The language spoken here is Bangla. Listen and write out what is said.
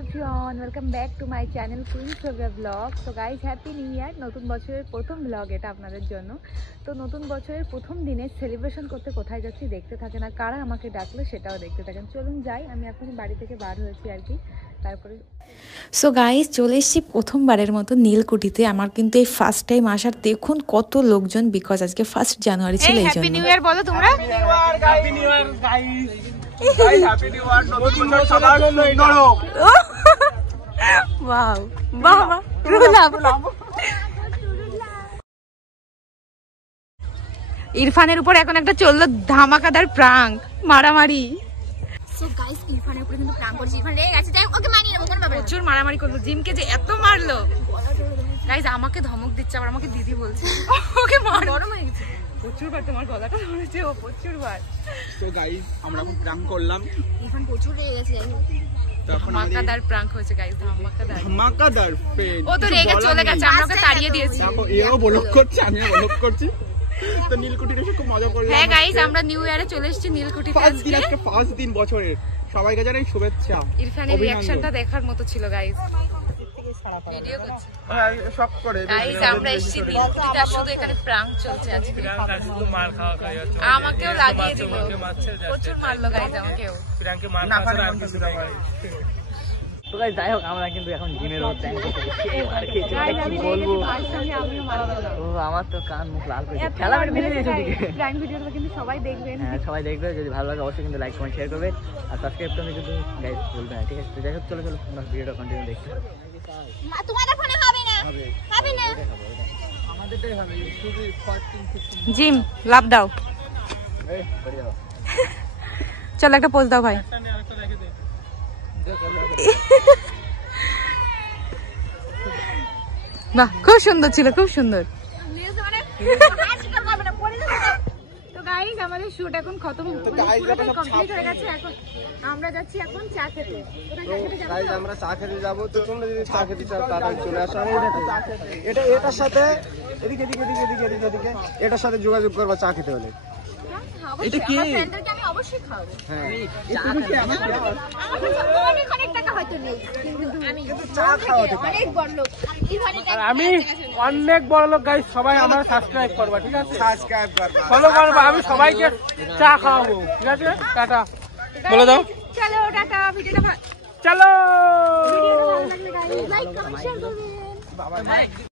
Everyone, welcome back to my channel queen Sovia blog. তো গাইজ, হ্যাপি নিউ ইয়ার। নতুন বছরের প্রথম ব্লগ এটা আপনাদের জন্য। তো নতুন বছরের প্রথম দিনে সেলিব্রেশন করতে কোথায় যাচ্ছি দেখতে থাকেন, আর কারা আমাকে ডাকলো সেটাও দেখতে থাকেন। চলুন যাই, আমি এখনই বাড়ি থেকে বার হয়েছি আর কি। তারপরে সো গাইজ, চলে এসেছি প্রথমবারের মতো নীলকুঠিতে। আমার কিন্তু এই ফার্স্ট টাইম আসার। দেখুন কত লোকজন, বিকজ আজকে 1 জানুয়ারি ছিল। এই হ্যাপি নিউ ইয়ার বলো তোমরা। হ্যাপি নিউ ইয়ার গাইস, হ্যাপি নিউ ইয়ার, নতুন বছর সবার জন্য নরো। ওয়াও, বাবা রুলাম। ইরফানের উপর এখন একটা চললো ধামাকাদার প্রাঙ্ক, মারামারি। সো গাইস, ইরফানের উপরে কিন্তু প্রাঙ্ক করছি। ইরফান রেগে গেছে, তাই ওকে মানিয়ে নেবো, কোনো ব্যাপার না। প্রচুর মারামারি করলো, জিমকে যে এত মারলো। গাইস আমাকে ধমক দিচ্ছে, আবার আমাকে দিদি বলছে। ওকে মার, গরম হয়ে গেছে প্রচুর বার তোমার গলাটা ধরেছে ও, প্রচুর বার। তো গাইস, আমরা এখন প্র্যাঙ্ক করলাম। ইরফান প্রচুর রেগে গেছে। ধামাকাদার প্রাঙ্ক হয়েছে গাইস, ধামাকাদার। ধামাকাদার পেন। ও তো রেগে চলে গেছে, আমরা ওকে তাড়িয়ে দিয়েছি। এও ব্লক করছে, আমিও ব্লক করছি। তো নীলকুঠিতে এসে খুব মজা করলাম। হ্যাঁ গাইস, আমরা নিউ ইয়ারে চলে এসেছি নীলকুঠিতে। আজকে ফার্স্ট দিন বছরের, সবাইকে জানাই শুভেচ্ছা। ইরফানের রিঅ্যাকশনটা দেখার মতো ছিল গাইস। ভিডিও করছি সব করে গাইস, আমরা এসেছি নীলকুঠিতে, আর শুধু এখানে প্রাঙ্ক চলছে আজকে। শুধু মার খাওয়া যাচ্ছে, আমাকেও লাগিয়ে দিল, প্রচুর মারলো গাইস আমাকেও। প্রাঙ্কে মার খাওয়া আর কিছু নাই। তো গাইস, যাই হোক, আমরা কিন্তু এখন জিমের রোড ট্যাঙ্ক করতে গেছি। গাইস আমি বলবো, ভাইয়ের সঙ্গে আমিও মারলাম। ও আমার তো কান মুখ লাল হয়ে গেছে। খেলা মেরে দিয়েছে ওদিকে। প্রাঙ্ক ভিডিওটা কিন্তু সবাই দেখবেন। হ্যাঁ, সবাই দেখবে। যদি ভালো লাগে অবশ্যই কিন্তু লাইক কমেন্ট শেয়ার করবে, আর সাবস্ক্রাইব করতে কিন্তু গাইস ভুলবে না, ঠিক আছে? তো যাই হোক, চলো আমরা ভিডিওটা কন্টিনিউ দেখতে। তোমাদের ফোনে হবে না, হবে না। আমাদেরটাই হবে শুধু 14-15। জিম লাভ দাও, এই করে দাও। চলো একটা পোজ দাও ভাই। বাহ, খুব সুন্দর ছিল, খুব সুন্দর। তো গাইস, আমাদের শুট এখন খতম, পুরোটাই কমপ্লিট হয়ে গেছে। এখন আমরা যাচ্ছি এখন চা খেতে। গাইস, আমরা চা খেতে যাবো। তো তোমরা যদি চা খেতে চাও তাড়াতাড়ি চলে আসো। এটার সাথে এদিকে এটার সাথে যোগাযোগ করবা চা খেতে হলে। এটা কি? আমি অবশ্যই খাওয়াবো। হ্যাঁ, অনেক টাকা হয়তো নেই, কিন্তু আমি চা খাওয়াতে অনেক বড় লোক। আমি অনেক বড় লোক গাইস, সবাই আমার সাবস্ক্রাইব করবা, ঠিক আছে? সাবস্ক্রাইব করবা, ফলো করবা, আমি সবাইকে চা খাওয়াবো, ঠিক আছে? টাটা বলে দাও। চলো টাটা, ভিডিওটা চলো। লাইক কমেন্ট শেয়ার করবেন।